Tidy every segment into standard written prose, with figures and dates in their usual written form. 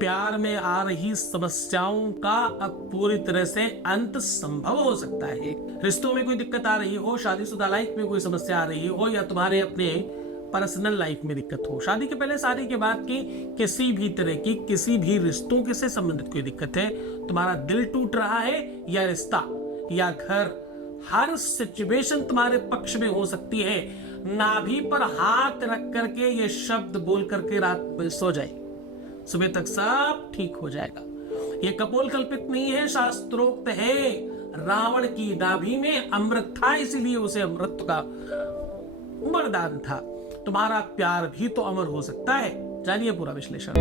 प्यार में आ रही समस्याओं का अब पूरी तरह से अंत संभव हो सकता है। रिश्तों में कोई दिक्कत आ रही हो, शादीशुदा लाइफ में कोई समस्या आ रही हो, या तुम्हारे अपने पर्सनल लाइफ में दिक्कत हो, शादी के पहले शादी के बाद की किसी भी तरह की किसी भी रिश्तों के से संबंधित कोई दिक्कत है, तुम्हारा दिल टूट रहा है या रिश्ता या घर, हर सिचुएशन तुम्हारे पक्ष में हो सकती है। नाभि पर हाथ रख करके ये शब्द बोल करके रात में सो जाए, सुबह तक सब ठीक हो जाएगा। ये कपोल कल्पित नहीं है, शास्त्रोक्त है। रावण की नाभि में अमृत था, इसीलिए उसे अमृत का वरदान था। तुम्हारा प्यार भी तो अमर हो सकता है। जानिए पूरा विश्लेषण।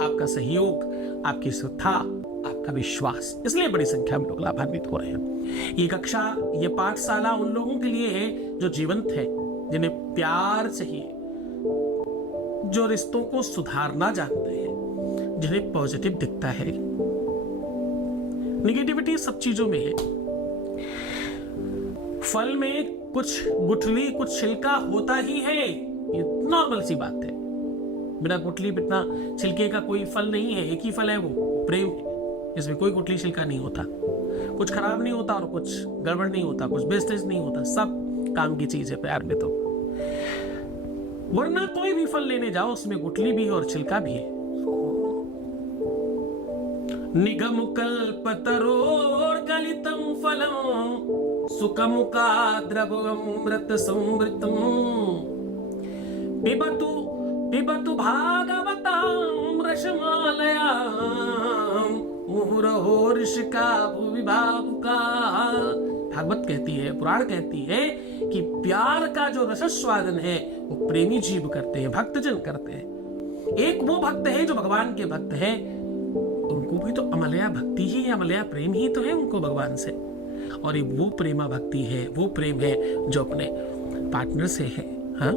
आपका सहयोग, आपकी श्रद्धा, आपका विश्वास, इसलिए बड़ी संख्या में लोग लाभान्वित हो रहे हैं। ये कक्षा, ये पाठशाला उन लोगों के लिए है जो जीवंत है, जिन्हें प्यार चाहिए, जो रिश्तों को सुधारना जानते हैं, जिन्हें पॉजिटिव दिखता है। निगेटिविटी सब चीजों में है। फल में कुछ गुठली कुछ छिलका होता ही है, ये नॉर्मल सी बात है। बिना गुठली बिना छिलके का कोई फल नहीं है, एक ही फल है, वो प्रेम है। इसमें कोई गुठली छिलका नहीं होता, कुछ खराब नहीं होता और कुछ गड़बड़ नहीं होता, कुछ वेस्टेज नहीं होता, सब काम की चीज है प्यार में तो। वरना कोई भी फल लेने जाओ, उसमें गुठली भी है और छिलका भी है। निगम कल्पतरोर्गलितं फलं सुखमुखाद्रवमृत संवृतं पिबतु पिबतु भागवतां रसमालयां मुहुरहो ऋषिका भुवि भावुका। भागवत कहती है, पुराण कहती है कि प्यार का जो रसस्वादन है वो प्रेमी जीव करते हैं, भक्तजन करते हैं। एक वो भक्त है जो भगवान के भक्त हैं, उनको भी तो अमलया भक्ति ही है, अमलया प्रेम ही तो है उनको भगवान से। और ये वो प्रेमा भक्ति है, वो प्रेम है जो अपने पार्टनर से है। हाँ,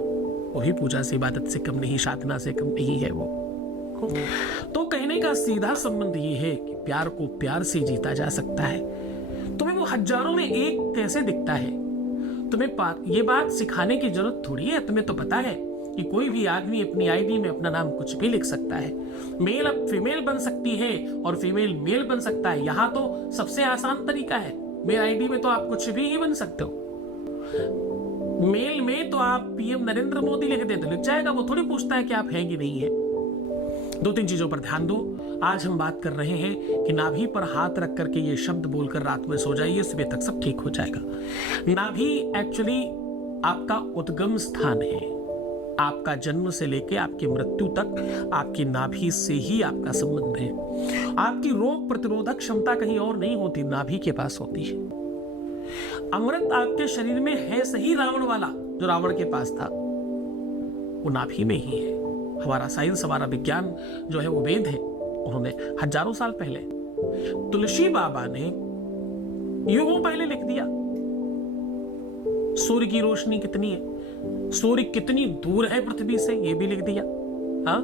वही पूजा से, इबादत से कम नहीं, साधना से कम नहीं है वो। तो कहने का सीधा संबंध ये है कि प्यार को प्यार से जीता जा सकता है। तुम्हें वो हजारों में एक कैसे दिखता है, तुम्हें ये बात सिखाने की जरूरत थोड़ी है। तुम्हें तो पता है कि कोई भी आदमी अपनी आईडी में अपना नाम कुछ भी लिख सकता है। मेल अब फीमेल बन सकती है और फीमेल मेल बन सकता है। यहाँ तो सबसे आसान तरीका है, मेल आईडी में तो आप कुछ भी ही बन सकते हो। मेल में तो आप पीएम नरेंद्र मोदी लिख देते, लिख जाएगा, वो थोड़ी पूछता है कि आप हैं कि नहीं है। दो तीन चीजों पर ध्यान दो। आज हम बात कर रहे हैं कि नाभि पर हाथ रख करके ये शब्द बोलकर रात में सो जाइए, सुबह तक सब ठीक हो जाएगा। नाभि एक्चुअली आपका उद्गम स्थान है। आपका जन्म से लेके आपकी मृत्यु तक आपकी नाभि से ही आपका संबंध है। आपकी रोग प्रतिरोधक क्षमता कहीं और नहीं होती, नाभि के पास होती है। अमृत आपके शरीर में है सही, रावण वाला जो रावण के पास था वो नाभि में ही है। हमारा साइंस, हमारा विज्ञान जो है वो वेद है। उन्होंने हजारों साल पहले, तुलसी बाबा ने युगों पहले लिख दिया। सूर्य की रोशनी कितनी है, सूर्य कितनी दूर है पृथ्वी से, ये भी लिख दिया। हाँ,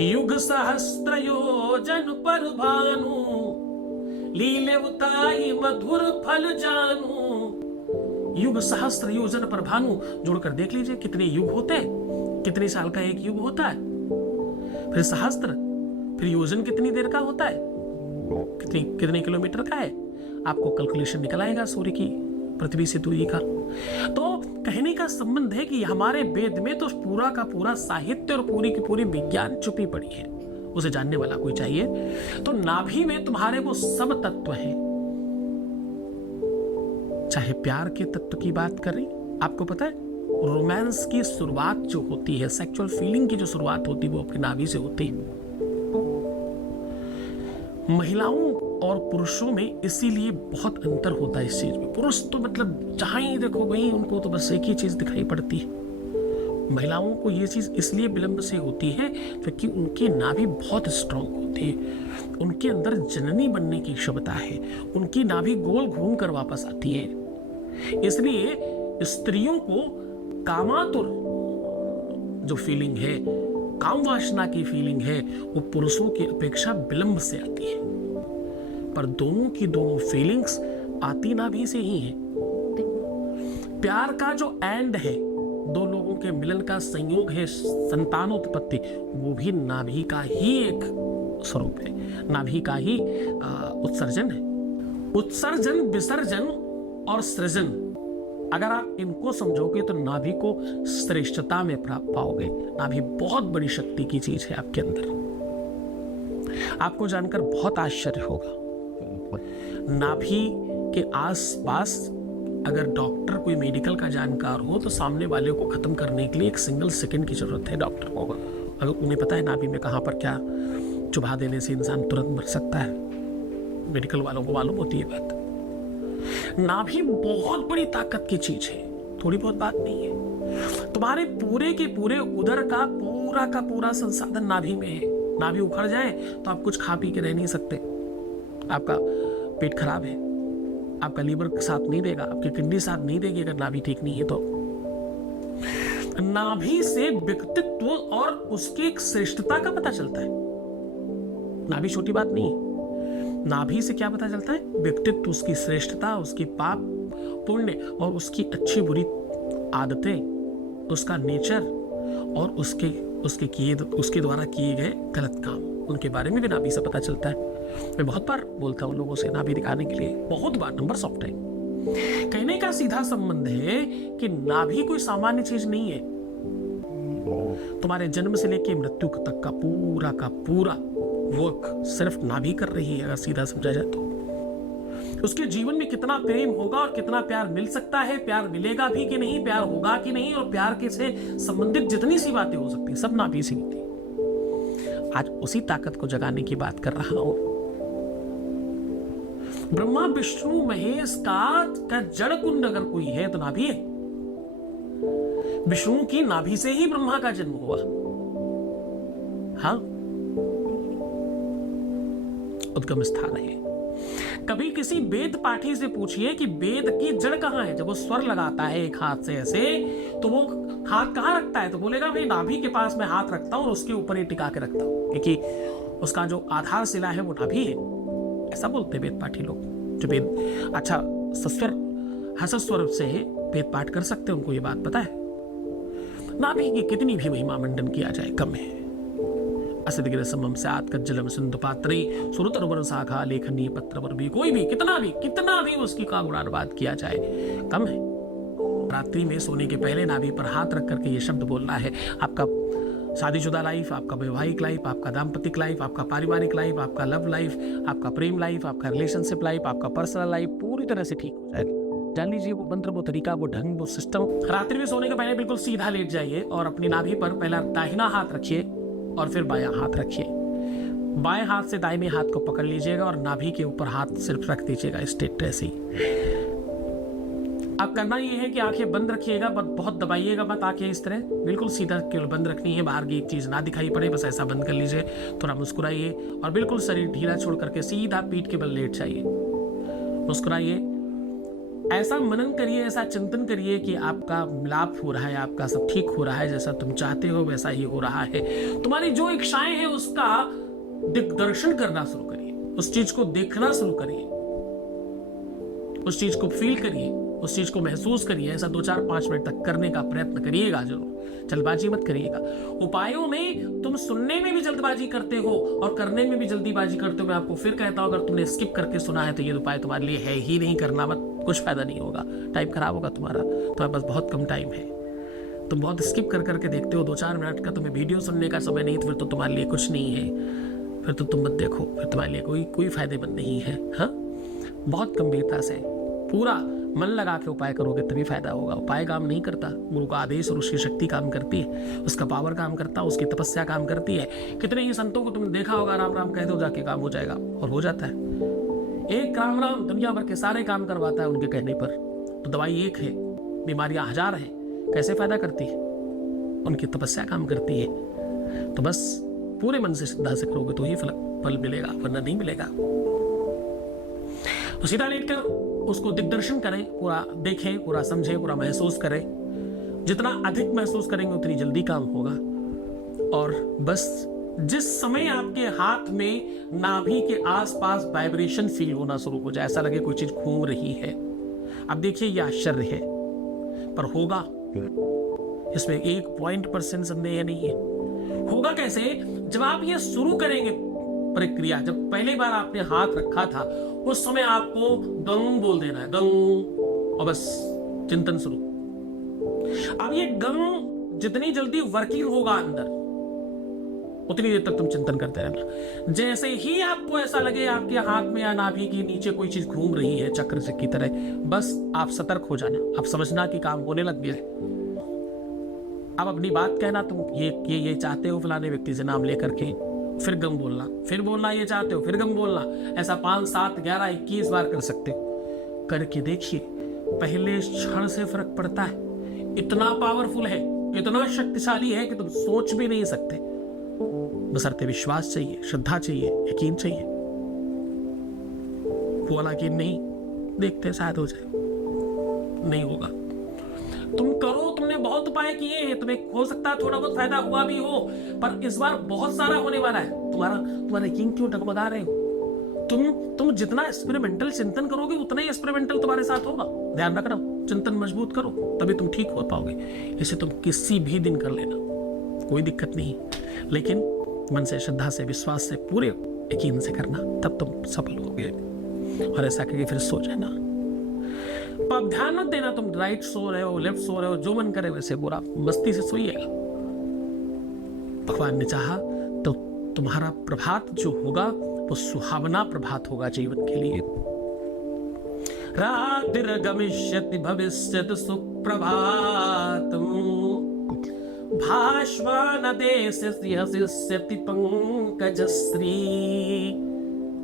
युग सहस्त्र योजन पर भानु लीलेवताई मधुर फल जानू। युग सहस्त्र योजन पर भानु जोड़कर देख लीजिए कितने युग होते हैं, कितने साल का एक युग होता है, फिर सहस्त्र, फिर योजन कितनी देर का होता है, कितने किलोमीटर का है, आपको कैलकुलेशन निकल आएगा सूर्य की पृथ्वी से दूरी का। तो कहने का संबंध है कि हमारे वेद में तो पूरा का पूरा साहित्य और पूरी की पूरी विज्ञान छुपी पड़ी है, उसे जानने वाला कोई चाहिए। तो नाभि में तुम्हारे वो सब तत्व हैं। चाहे प्यार के तत्व की बात करें, आपको पता है रोमांस की शुरुआत जो होती है, सेक्सुअल फीलिंग की जो शुरुआत होती है, वो अपनी नाभि से होती है। महिलाओं और पुरुषों में इसीलिए बहुत अंतर होता है इस चीज में। पुरुष तो मतलब जहां ही देखो वहीं उनको तो बस एक ही चीज दिखाई पड़ती है। महिलाओं को ये चीज इसलिए विलंब से होती है क्योंकि उनकी नाभि बहुत स्ट्रांग होती है, उनके अंदर जननी बनने की क्षमता है, उनकी नाभि गोल घूम कर वापस आती है। इसलिए स्त्रियों को कामातुर जो फीलिंग है, काम वासना की फीलिंग है, वो पुरुषों की अपेक्षा विलंब से आती है। पर दोनों की दोनों फीलिंग्स आती नाभि से ही है। प्यार का जो एंड है, दो लोगों के मिलन का संयोग है, संतानोत्पत्ति, वो भी नाभि का ही एक स्वरूप है, नाभि का ही उत्सर्जन है। उत्सर्जन, विसर्जन और सृजन, अगर आप इनको समझोगे तो नाभि को श्रेष्ठता में प्राप्त पाओगे। नाभि बहुत बड़ी शक्ति की चीज है आपके अंदर। आपको जानकर बहुत आश्चर्य होगा, नाभि के आसपास अगर डॉक्टर कोई मेडिकल का जानकार हो तो सामने वाले को खत्म करने के लिए एक सिंगल सेकंड की जरूरत है डॉक्टर को। अगर उन्हें पता है नाभि में कहां पर क्या चुभा देने से इंसान तुरंत मर सकता है, मेडिकल वालों को मालूम होती है बात। नाभि बहुत बड़ी ताकत की चीज है, थोड़ी बहुत बात नहीं है। तुम्हारे पूरे के पूरे उदर का पूरा संसाधन नाभि में है। नाभि उखड़ जाए तो आप कुछ खा पी के रह नहीं सकते, आपका पेट खराब है, आपका लीवर साथ नहीं देगा, आपकी किडनी साथ नहीं देगी अगर नाभि ठीक नहीं है तो। नाभि से व्यक्तित्व और उसकी एक श्रेष्ठता का पता चलता है। नाभि छोटी बात नहीं है। नाभि से क्या पता चलता है? व्यक्तित्व, उसकी श्रेष्ठता, उसकी पाप पुण्य और उसकी अच्छी बुरी आदतें, उसका नेचर और उसके द्वारा किए गए गलत काम, उनके बारे में भी नाभि से पता चलता है। मैं बहुत बार बोलता हूं लोगों से नाभि दिखाने के लिए, बहुत बार, नंबर ऑफ टाइम। कहने का सीधा संबंध है कि नाभि कोई सामान्य चीज नहीं है। तुम्हारे जन्म से लेकर मृत्यु तक का पूरा वर्क सिर्फ नाभि कर रही है, अगर सीधा समझा जाए तो। उसके जीवन में कितना प्रेम होगा और कितना प्यार मिल सकता है, प्यार मिलेगा भी कि नहीं, प्यार होगा कि नहीं, और प्यार के से संबंधित जितनी सी बातें हो सकती है सब नाभि से होती है। आज उसी ताकत को जगाने की बात कर रहा हूं। ब्रह्मा विष्णु महेश का जड़ कुंड अगर कोई है तो नाभि है। विष्णु की नाभि से ही ब्रह्मा का जन्म हुआ। हाँ, उद्गम स्थान है। कभी किसी वेद पाठी से पूछिए कि वेद की जड़ कहां है। जब वो स्वर लगाता है एक हाथ से ऐसे, तो वो हाथ कहां रखता है? तो बोलेगा भाई नाभि के पास मैं हाथ रखता हूं और उसके ऊपर ही टिका के रखता हूं, क्योंकि उसका जो आधारशिला है वो नाभि है। ऐसा बोलते वेद पाठी लोग, जो वेद अच्छा सस्वर हसस्वर से वेद पाठ कर सकते हैं, उनको ये बात पता है। नाभि की कितनी भी महिमा मंडन किया जाए कम है। असदगिर समम स्यात् कज्जलम सिंधु पात्रे सुरतरुवर शाखा लेखनी पत्रवर भी, कोई भी कितना भी उसकी का गुणानुवाद किया जाए कम है। रात्रि में सोने के पहले नाभि पर हाथ रख करके ये शब्द बोलना है। आपका शादीशुदा लाइफ, आपका वैवाहिक लाइफ, आपका दाम्पतिक लाइफ, आपका पारिवारिक लाइफ, आपका लव लाइफ, आपका प्रेम लाइफ, आपका रिलेशनशिप लाइफ, आपका पर्सनल लाइफ पूरी तरह से ठीक हो जाएगा। जान लीजिए वो मंत्र, वो तरीका, वो ढंग, वो सिस्टम। रात्रि में सोने के पहले बिल्कुल सीधा लेट जाइए और अपनी नाभि पर पहला दाहिना हाथ रखिए और फिर बायां हाथ रखिए। बाएं हाथ से दाहिने हाथ को पकड़ लीजिएगा और नाभि के ऊपर हाथ सिर्फ रख दीजिएगा, स्ट्रेट ऐसे ही। अब करना ये है कि आंखें बंद रखिएगा, बहुत दबाइएगा मत आंखें, इस तरह बिल्कुल सीधा केवल बंद रखनी है, बाहर की एक चीज ना दिखाई पड़े, बस ऐसा बंद कर लीजिए। थोड़ा मुस्कुराइए और बिल्कुल शरीर ढीला छोड़ करके सीधा पीठ के बल लेट जाइए। मुस्कुराइए, ऐसा मनन करिए, ऐसा चिंतन करिए कि आपका मिलाप हो रहा है, आपका सब ठीक हो रहा है, जैसा तुम चाहते हो वैसा ही हो रहा है। तुम्हारी जो इच्छाएं हैं उसका दिग्दर्शन करना शुरू करिए, उस चीज को देखना शुरू करिए, उस चीज को फील करिए, उस चीज को महसूस करिए। ऐसा 2-4-5 मिनट तक करने का प्रयत्न करिएगा जरूर, जल्दबाजी मत करिएगा। उपायों में तुम सुनने में भी जल्दबाजी करते हो और करने में भी जल्दीबाजी करते हो। मैं आपको फिर कहता हूं, अगर तुमने स्किप करके सुना है तो ये उपाय तुम्हारे लिए है ही नहीं, करना मत, कुछ फायदा नहीं होगा, टाइम खराब होगा तुम्हारा। तुम्हारे पास बहुत कम टाइम है, तुम बहुत स्किप कर करके देखते हो। 2-4 मिनट का तुम्हें वीडियो सुनने का समय नहीं, तो फिर तो तुम्हारे लिए कुछ नहीं है, फिर तो तुम मत देखो, फिर तुम्हारे लिए कोई फायदेमंद नहीं है। हाँ, बहुत गंभीरता से पूरा मन लगा के उपाय करोगे तभी फायदा होगा। उपाय काम नहीं करता, गुरु का आदेश और उसकी शक्ति काम करती है, उसका पावर काम करता है, उसकी तपस्या काम करती है। कितने ही संतों को तुमने देखा होगा, राम राम कह दो जाके काम हो जाएगा, और हो जाता है। एक राम राम दुनिया भर के सारे काम करवाता है उनके कहने पर। तो दवाई एक है, बीमारियां 1000 हैं, कैसे फायदा करती है? उनकी तपस्या काम करती है। तो बस पूरे मन से श्रद्धा से करोगे तो ही फल मिलेगा, वरना नहीं मिलेगा। तो सीधा लेटकर उसको दिग्दर्शन करें, पूरा देखें, पूरा समझें, पूरा महसूस करें। जितना अधिक महसूस करेंगे उतनी जल्दी काम होगा। और बस जिस समय आपके हाथ में नाभि के आसपास वाइब्रेशन फील होना शुरू हो जाए, ऐसा लगे कोई चीज घूम रही है। अब देखिए ये आश्चर्य है, पर होगा, इसमें 1% संदेह नहीं है। होगा कैसे? जब आप ये शुरू करेंगे प्रक्रिया, जब पहली बार आपने हाथ रखा था उस समय आपको गंग बोल देना है, गंग, और बस चिंतन शुरू। अब ये गंग जितनी जल्दी वर्किंग होगा अंदर, उतनी देर तक तुम चिंतन करते रहना। जैसे ही आपको ऐसा लगे आपके हाथ में या नाभि के नीचे कोई चीज घूम रही है चक्र से की तरह, बस आप सतर्क हो जाना, आप समझना कि काम होने लग गया है। अब अपनी बात कहना, तुम ये चाहते हो फलाने व्यक्ति से नाम लेकर के, फिर गम बोलना, फिर बोलना ये चाहते हो, फिर गम बोलना, ऐसा 5, 7, 11, 21 बार कर सकते हो। करके देखिए, पहले क्षण से फर्क पड़ता है। इतना पावरफुल है, इतना शक्तिशाली है कि तुम सोच भी नहीं सकते। बशर्ते विश्वास चाहिए, श्रद्धा चाहिए, यकीन चाहिए। बोला कि नहीं, देखते शायद हो जाए। नहीं होगा, तुम करो। तुमने बहुत उपाय किए हैं, तुम्हें हो सकता है थोड़ा बहुत फायदा हुआ भी हो, पर इस बार बहुत सारा होने वाला है। तुम्हारा यकीन क्यों डगमगा रहे हो? तुम जितना एक्सपेरिमेंटल चिंतन करोगे उतना ही एक्सपेरिमेंटल तुम्हारे साथ होगा। ध्यान रखना, चिंतन मजबूत करो, तभी तुम ठीक हो पाओगे। इसे तुम किसी भी दिन कर लेना, कोई दिक्कत नहीं, लेकिन मन से, श्रद्धा से, विश्वास से, पूरे यकीन से करना, तब तुम सफल होगे। और ऐसा करके फिर सो जाना। अब ध्यान मत देना तुम राइट सो रहे हो, लेफ्ट सो रहे हो, जो मन करे वैसे बुरा, मस्ती से सोइएगा। भगवान ने चाहा तो तुम्हारा प्रभात जो होगा वो सुहावना प्रभात होगा जीवन के लिए। रातिर्गमिष्यति भविष्यति सुप्रभातम्, भास्वनदेशसि हसिष्यति पंकजश्री।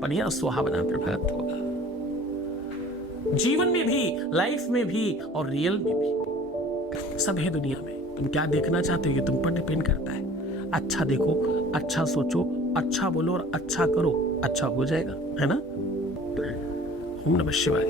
बढ़िया सुहावना प्रभात होगा जीवन में भी, लाइफ में भी और रियल में भी। सब है दुनिया में। तुम क्या देखना चाहते हो ये तुम पर डिपेंड करता है। अच्छा देखो, अच्छा सोचो, अच्छा बोलो और अच्छा करो, अच्छा हो जाएगा, है ना। ओम नमः शिवाय।